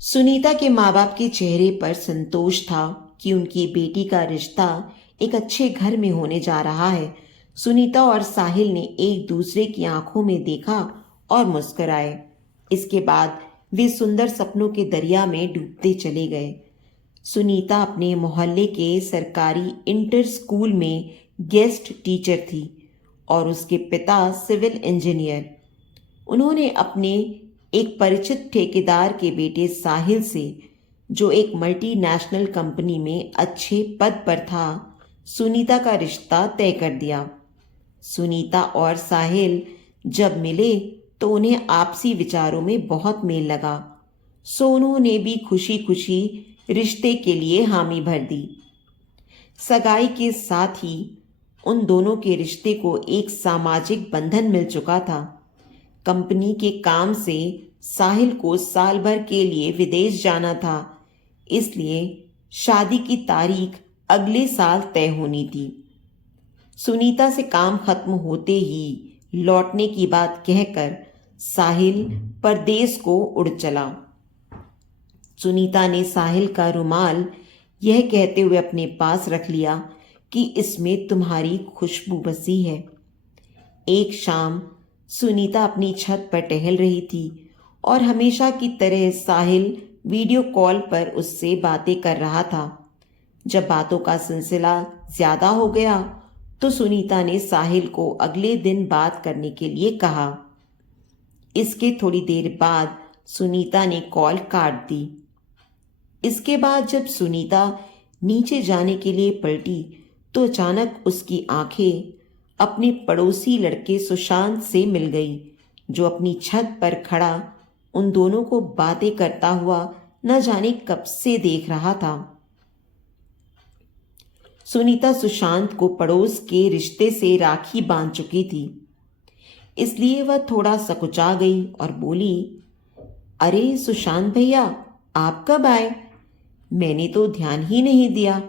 सुनीता के माँ बाप के चेहरे पर संतोष था कि उनकी बेटी का रिश्ता एक अच्छे घर में होने जा रहा है। सुनीता और साहिल ने एक दूसरे की आंखों में देखा और मुस्कुराए। इसके बाद वे सुंदर सपनों के दरिया में डूबते चले गए। सुनीता अपने मोहल्ले के सरकारी इंटर स्कूल में गेस्ट टीचर थी और उसके पिता सिविल इंजीनियर। उन्होंने अपने एक परिचित ठेकेदार के बेटे साहिल से, जो एक मल्टीनेशनल कंपनी में अच्छे पद पर था, सुनीता का रिश्ता तय कर दिया। सुनीता और साहिल जब मिले तो उन्हें आपसी विचारों में बहुत मेल लगा। सोनू ने भी खुशी खुशी रिश्ते के लिए हामी भर दी। सगाई के साथ ही उन दोनों के रिश्ते को एक सामाजिक बंधन मिल चुका था। कंपनी के काम से साहिल को साल भर के लिए विदेश जाना था, इसलिए शादी की तारीख अगले साल तय होनी थी। सुनीता से काम खत्म होते ही लौटने की बात कहकर साहिल परदेश को उड़ चला। सुनीता ने साहिल का रुमाल यह कहते हुए अपने पास रख लिया कि इसमें तुम्हारी खुशबू बसी है। एक शाम सुनीता अपनी छत पर टहल रही थी और हमेशा की तरह साहिल वीडियो कॉल पर उससे बातें कर रहा था। जब बातों का सिलसिला ज्यादा हो गया तो सुनीता ने साहिल को अगले दिन बात करने के लिए कहा। इसके थोड़ी देर बाद सुनीता ने कॉल काट दी। इसके बाद जब सुनीता नीचे जाने के लिए पलटी तो अचानक उसकी आंखें अपने पड़ोसी लड़के सुशांत से मिल गई, जो अपनी छत पर खड़ा उन दोनों को बातें करता हुआ न जाने कब से देख रहा था। सुनीता सुशांत को पड़ोस के रिश्ते से राखी बांध चुकी थी, इसलिए वह थोड़ा सकुचा गई और बोली, अरे सुशांत भैया, आप कब आए? मैंने तो ध्यान ही नहीं दिया।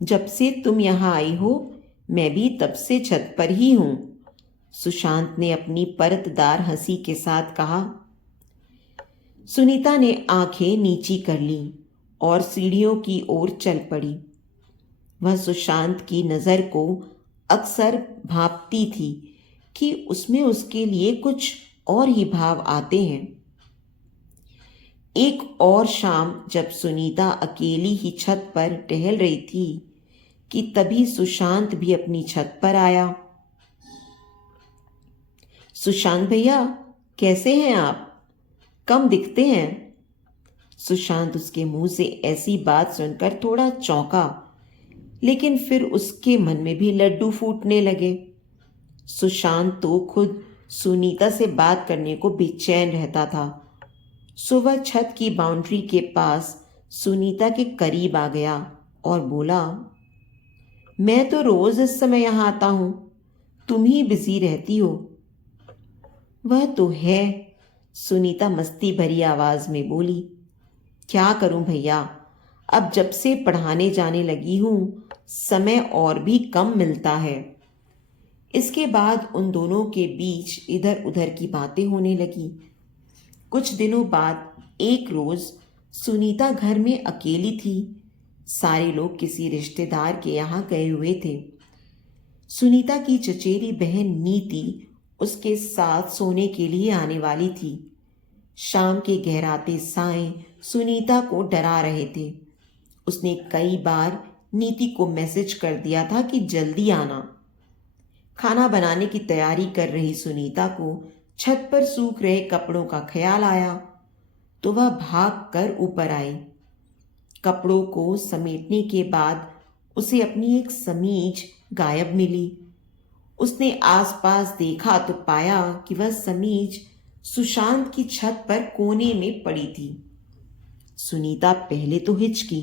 जब से तुम यहां आई हो मैं भी तब से छत पर ही हूं, सुशांत ने अपनी परतदार हंसी के साथ कहा। सुनीता ने आंखें नीची कर ली और सीढ़ियों की ओर चल पड़ी। वह सुशांत की नजर को अक्सर भांपती थी कि उसमें उसके लिए कुछ और ही भाव आते हैं। एक और शाम जब सुनीता अकेली ही छत पर टहल रही थी कि तभी सुशांत भी अपनी छत पर आया। सुशांत भैया, कैसे हैं आप? कम दिखते हैं। सुशांत उसके मुंह से ऐसी बात सुनकर थोड़ा चौंका, लेकिन फिर उसके मन में भी लड्डू फूटने लगे। सुशांत तो खुद सुनीता से बात करने को बेचैन रहता था। सुबह छत की बाउंड्री के पास सुनीता के करीब आ गया और बोला, मैं तो रोज इस समय यहां आता हूं, तुम ही बिजी रहती हो। वह तो है, सुनीता मस्ती भरी आवाज में बोली। क्या करूं भैया, अब जब से पढ़ाने जाने लगी हूं समय और भी कम मिलता है। इसके बाद उन दोनों के बीच इधर उधर की बातें होने लगी। कुछ दिनों बाद एक रोज सुनीता घर में अकेली थी। सारे लोग किसी रिश्तेदार के यहाँ गए हुए थे। सुनीता की चचेरी बहन नीति उसके साथ सोने के लिए आने वाली थी। शाम के गहराते साए सुनीता को डरा रहे थे। उसने कई बार नीति को मैसेज कर दिया था कि जल्दी आना। खाना बनाने की तैयारी कर रही सुनीता को छत पर सूख रहे कपड़ों का ख्याल आया तो वह भाग कर ऊपर आई। कपड़ों को समेटने के बाद उसे अपनी एक समीज गायब मिली। उसने आसपास देखा तो पाया कि वह समीज सुशांत की छत पर कोने में पड़ी थी। सुनीता पहले तो हिचकी,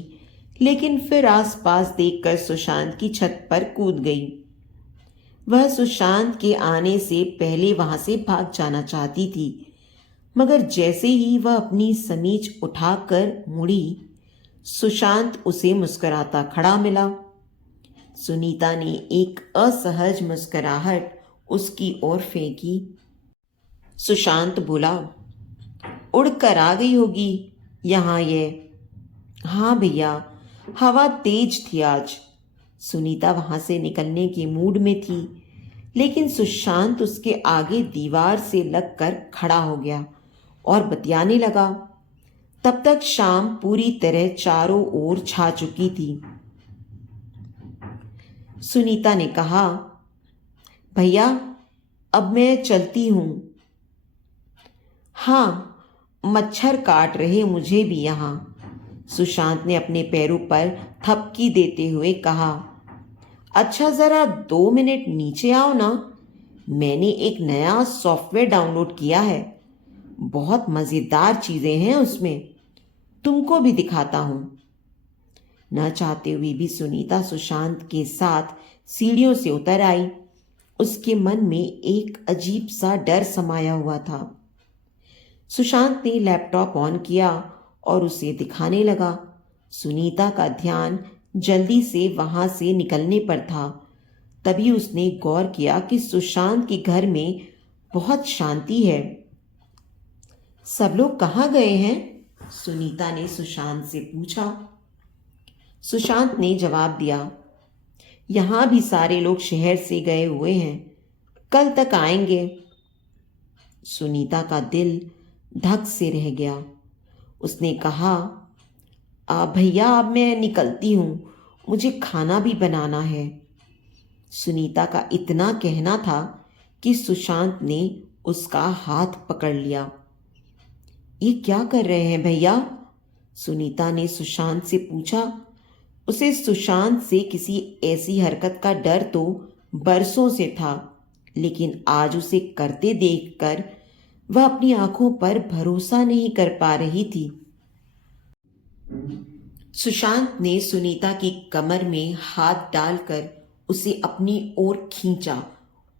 लेकिन फिर आसपास देखकर सुशांत की छत पर कूद गई। वह सुशांत के आने से पहले वहां से भाग जाना चाहती थी, मगर जैसे ही वह अपनी समीज उठाकर मुड़ी, सुशांत उसे मुस्कुराता खड़ा मिला। सुनीता ने एक असहज मुस्कुराहट उसकी ओर फेंकी। सुशांत बोला, उड़कर आ गई होगी यहाँ ये। हाँ भैया, हवा तेज थी आज। सुनीता वहां से निकलने के मूड में थी, लेकिन सुशांत उसके आगे दीवार से लगकर खड़ा हो गया और बतियाने लगा। तब तक शाम पूरी तरह चारों ओर छा चुकी थी। सुनीता ने कहा, भैया अब मैं चलती हूं। हाँ, मच्छर काट रहे मुझे भी यहां, सुशांत ने अपने पैरों पर थपकी देते हुए कहा। अच्छा जरा 2 मिनट नीचे आओ ना, मैंने एक नया सॉफ्टवेयर डाउनलोड किया है, बहुत मजेदार चीजें हैं उसमें, तुमको भी दिखाता हूं। न चाहते हुए भी सुनीता सुशांत के साथ सीढ़ियों से उतर आई। उसके मन में एक अजीब सा डर समाया हुआ था। सुशांत ने लैपटॉप ऑन किया और उसे दिखाने लगा। सुनीता का ध्यान जल्दी से वहां से निकलने पर था। तभी उसने गौर किया कि सुशांत के घर में बहुत शांति है। सब लोग कहाँ गए हैं? सुनीता ने सुशांत से पूछा। सुशांत ने जवाब दिया, यहां भी सारे लोग शहर से गए हुए हैं, कल तक आएंगे। सुनीता का दिल धक से रह गया। उसने कहा, भैया अब मैं निकलती हूं, मुझे खाना भी बनाना है। सुनीता का इतना कहना था कि सुशांत ने उसका हाथ पकड़ लिया। ये क्या कर रहे हैं भैया? सुनीता ने सुशांत से पूछा। उसे सुशांत से किसी ऐसी हरकत का डर तो बरसों से था, लेकिन आज उसे करते देखकर वह अपनी आंखों पर भरोसा नहीं कर पा रही थी। सुशांत ने सुनीता की कमर में हाथ डालकर उसे अपनी ओर खींचा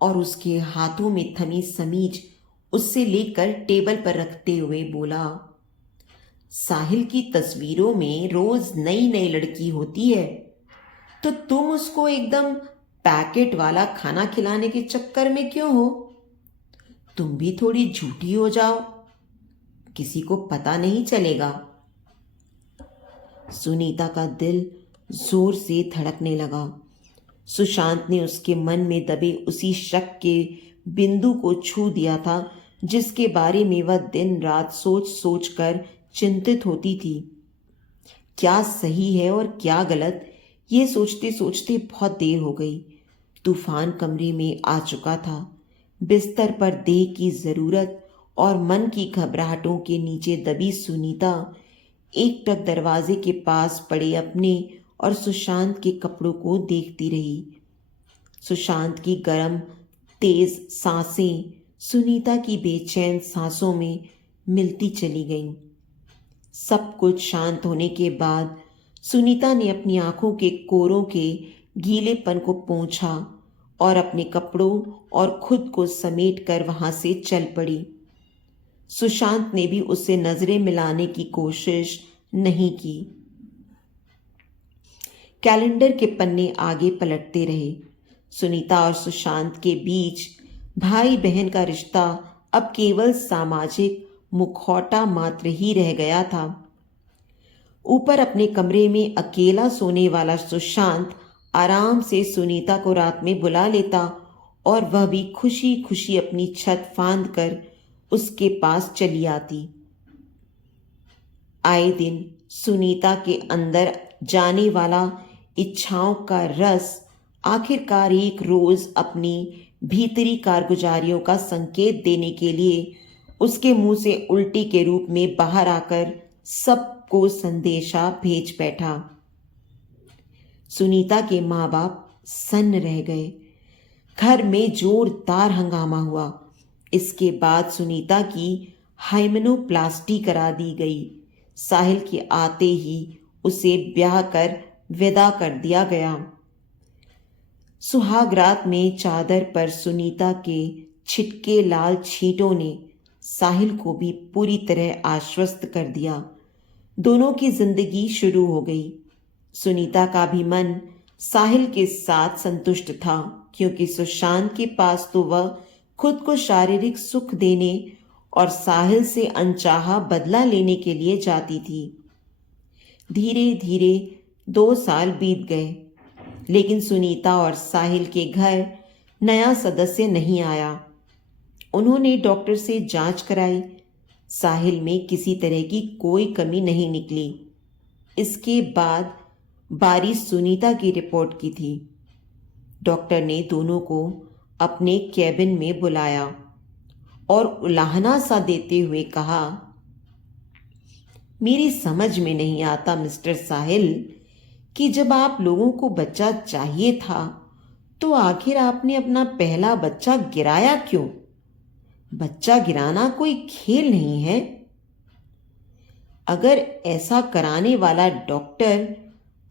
और उसके हाथों में थमी समीज उससे लेकर टेबल पर रखते हुए बोला, साहिल की तस्वीरों में रोज नई नई लड़की होती है, तो तुम उसको एकदम पैकेट वाला खाना खिलाने के चक्कर में क्यों हो? तुम भी थोड़ी झूठी हो जाओ, किसी को पता नहीं चलेगा। सुनीता का दिल जोर से धड़कने लगा। सुशांत ने उसके मन में दबे उसी शक के बिंदु को छू दिया था जिसके बारे में वह दिन रात सोच सोच कर चिंतित होती थी। क्या सही है और क्या गलत, ये सोचते सोचते बहुत देर हो गई। तूफान कमरे में आ चुका था। बिस्तर पर देह की जरूरत और मन की घबराहटों के नीचे दबी सुनीता एकटक दरवाजे के पास पड़े अपने और सुशांत के कपड़ों को देखती रही। सुशांत की गर्म तेज सांसें सुनीता की बेचैन सांसों में मिलती चली गईं। सब कुछ शांत होने के बाद सुनीता ने अपनी आंखों के कोरों के गीलेपन को पोंछा और अपने कपड़ों और खुद को समेट कर वहां से चल पड़ी। सुशांत ने भी उससे नजरें मिलाने की कोशिश नहीं की। कैलेंडर के पन्ने आगे पलटते रहे। सुनीता और सुशांत के बीच भाई बहन का रिश्ता अब केवल सामाजिक मुखौटा मात्र ही रह गया था। ऊपर अपने कमरे में अकेला सोने वाला सुशांत आराम से सुनीता को रात में बुला लेता और वह भी खुशी खुशी अपनी छत फांद कर उसके पास चली आती। आए दिन सुनीता के अंदर जाने वाला इच्छाओं का रस आखिरकार एक रोज अपनी भीतरी कारगुजारियों का संकेत देने के लिए उसके मुंह से उल्टी के रूप में बाहर आकर सबको संदेशा भेज बैठा। सुनीता के माँ बाप सन्न रह गए। घर में जोरदार हंगामा हुआ। इसके बाद सुनीता की हाइमेनोप्लास्टी करा दी गई। साहिल के आते ही उसे ब्याह कर विदा कर दिया गया। सुहाग रात में चादर पर सुनीता के छिटके लाल छींटों ने साहिल को भी पूरी तरह आश्वस्त कर दिया। दोनों की जिंदगी शुरू हो गई। सुनीता का भी मन साहिल के साथ संतुष्ट था, क्योंकि सुशांत के पास तो वह खुद को शारीरिक सुख देने और साहिल से अनचाहा बदला लेने के लिए जाती थी। धीरे धीरे 2 साल बीत गए, लेकिन सुनीता और साहिल के घर नया सदस्य नहीं आया। उन्होंने डॉक्टर से जांच कराई। साहिल में किसी तरह की कोई कमी नहीं निकली। इसके बाद बारी सुनीता की रिपोर्ट की थी। डॉक्टर ने दोनों को अपने कैबिन में बुलाया और उलाहना सा देते हुए कहा, मेरी समझ में नहीं आता मिस्टर साहिल कि जब आप लोगों को बच्चा चाहिए था तो आखिर आपने अपना पहला बच्चा गिराया क्यों? बच्चा गिराना कोई खेल नहीं है। अगर ऐसा कराने वाला डॉक्टर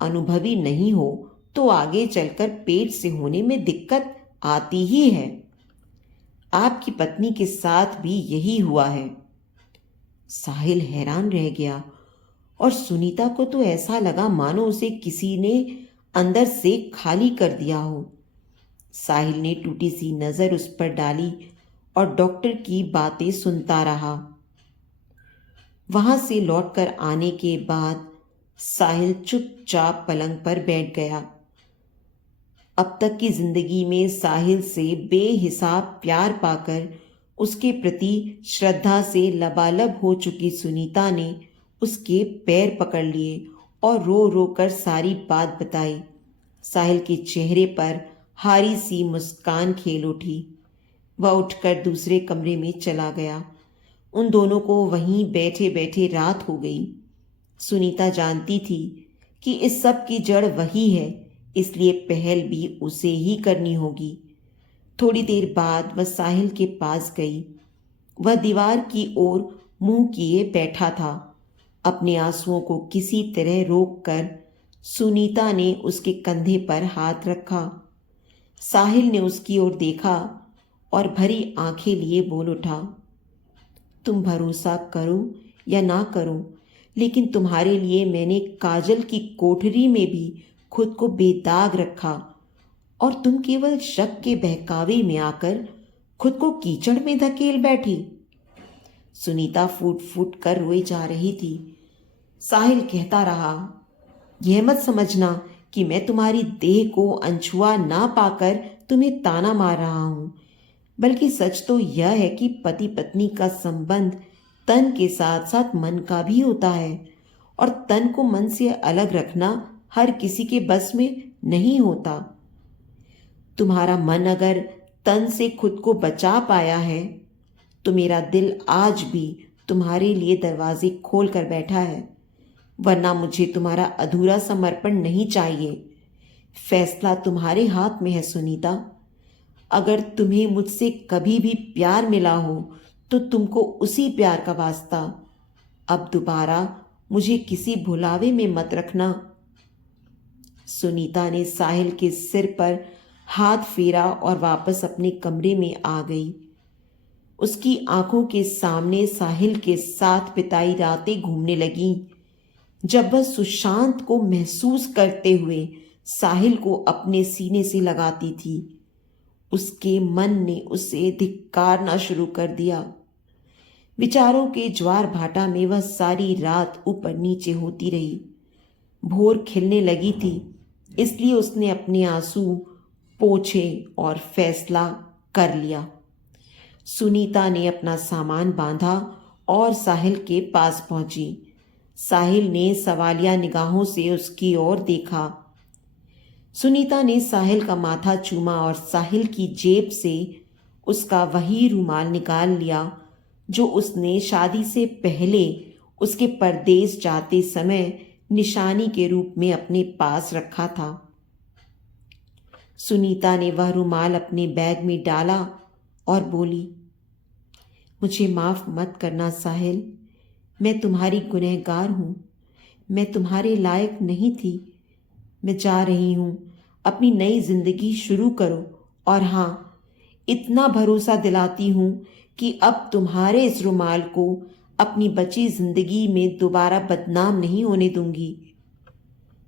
अनुभवी नहीं हो तो आगे चलकर पेट से होने में दिक्कत आती ही है। आपकी पत्नी के साथ भी यही हुआ है। साहिल हैरान रह गया और सुनीता को तो ऐसा लगा मानो उसे किसी ने अंदर से खाली कर दिया हो। साहिल ने टूटी सी नजर उस पर डाली और डॉक्टर की बातें सुनता रहा। वहां से लौटकर आने के बाद साहिल चुपचाप पलंग पर बैठ गया। अब तक की जिंदगी में साहिल से बेहिसाब प्यार पाकर उसके प्रति श्रद्धा से लबालब हो चुकी सुनीता ने उसके पैर पकड़ लिए और रो रो कर सारी बात बताई। साहिल के चेहरे पर हारी सी मुस्कान खेल उठी। वह उठकर दूसरे कमरे में चला गया। उन दोनों को वहीं बैठे बैठे रात हो गई। सुनीता जानती थी कि इस सब की जड़ वही है, इसलिए पहल भी उसे ही करनी होगी। थोड़ी देर बाद वह साहिल के पास गई। वह दीवार की ओर मुंह किए बैठा था। अपने आंसुओं को किसी तरह रोककर सुनीता ने उसके कंधे पर हाथ रखा। साहिल ने उसकी ओर देखा और भरी आंखें लिए बोल उठा, तुम भरोसा करो या ना करो, लेकिन तुम्हारे लिए मैंने काजल की कोठरी में भी खुद को बेदाग रखा और तुम केवल शक के बहकावे में आकर खुद को कीचड़ में धकेल बैठी। सुनीता फूट फूट कर रोई जा रही थी। साहिल कहता रहा, यह मत समझना कि मैं तुम्हारी देह को अनछुआ ना पाकर तुम्हें ताना मार रहा हूं, बल्कि सच तो यह है कि पति पत्नी का संबंध तन के साथ साथ मन का भी होता है और तन को मन से अलग रखना हर किसी के बस में नहीं होता। तुम्हारा मन अगर तन से खुद को बचा पाया है तो मेरा दिल आज भी तुम्हारे लिए दरवाजे खोल कर बैठा है, वरना मुझे तुम्हारा अधूरा समर्पण नहीं चाहिए। फैसला तुम्हारे हाथ में है सुनीता। अगर तुम्हें मुझसे कभी भी प्यार मिला हो तो तुमको उसी प्यार का वास्ता। अब दोबारा मुझे किसी भुलावे में मत रखना। सुनीता ने साहिल के सिर पर हाथ फेरा और वापस अपने कमरे में आ गई। उसकी आंखों के सामने साहिल के साथ बिताई रातें घूमने लगीं। जब वह सुशांत को महसूस करते हुए साहिल को अपने सीने से लगाती थी, उसके मन ने उसे धिक्कारना शुरू कर दिया। विचारों के ज्वार भाटा में वह सारी रात ऊपर नीचे होती रही। भोर खिलने लगी थी, इसलिए उसने अपने आंसू पोंछे और फैसला कर लिया। सुनीता ने अपना सामान बांधा और साहिल के पास पहुंची। साहिल ने सवालिया निगाहों से उसकी ओर देखा। सुनीता ने साहिल का माथा चूमा और साहिल की जेब से उसका वही रुमाल निकाल लिया जो उसने शादी से पहले उसके परदेश जाते समय निशानी के रूप में अपने पास रखा था। सुनीता ने वह रुमाल अपने बैग में डाला और बोली, मुझे माफ मत करना साहिल, मैं तुम्हारी गुनहगार हूं। मैं तुम्हारे लायक नहीं थी। मैं जा रही हूं, अपनी नई जिंदगी शुरू करो। और हां, इतना भरोसा दिलाती हूं कि अब तुम्हारे इस रुमाल को अपनी बची जिंदगी में दोबारा बदनाम नहीं होने दूंगी।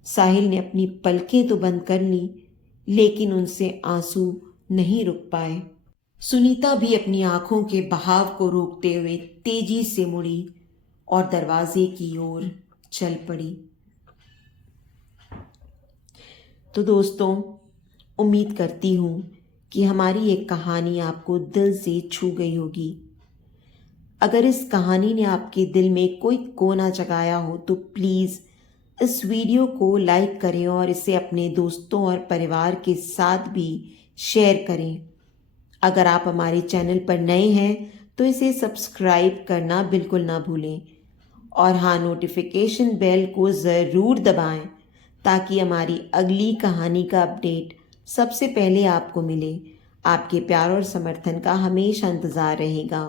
साहिल ने अपनी पलकें तो बंद कर ली, लेकिन उनसे आंसू नहीं रुक पाए। सुनीता भी अपनी आंखों के बहाव को रोकते हुए तेजी से मुड़ी और दरवाजे की ओर चल पड़ी। तो दोस्तों, उम्मीद करती हूँ कि हमारी ये कहानी आपको दिल से छू गई होगी। अगर इस कहानी ने आपके दिल में कोई कोना जगाया हो तो प्लीज़ इस वीडियो को लाइक करें और इसे अपने दोस्तों और परिवार के साथ भी शेयर करें। अगर आप हमारे चैनल पर नए हैं तो इसे सब्सक्राइब करना बिल्कुल ना भूलें और हाँ, नोटिफिकेशन बेल को ज़रूर दबाएं ताकि हमारी अगली कहानी का अपडेट सबसे पहले आपको मिले। आपके प्यार और समर्थन का हमेशा इंतज़ार रहेगा।